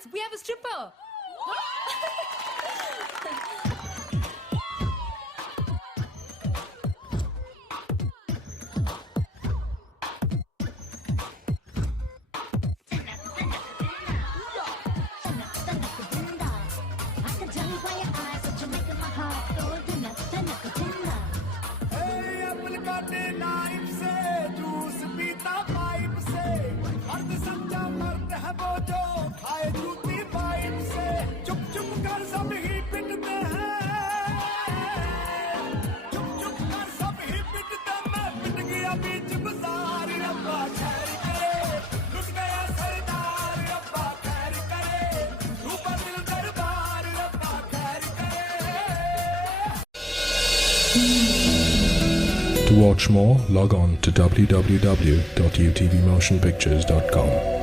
guys, we have a stripper. To watch more, log on to www.utvmotionpictures.com.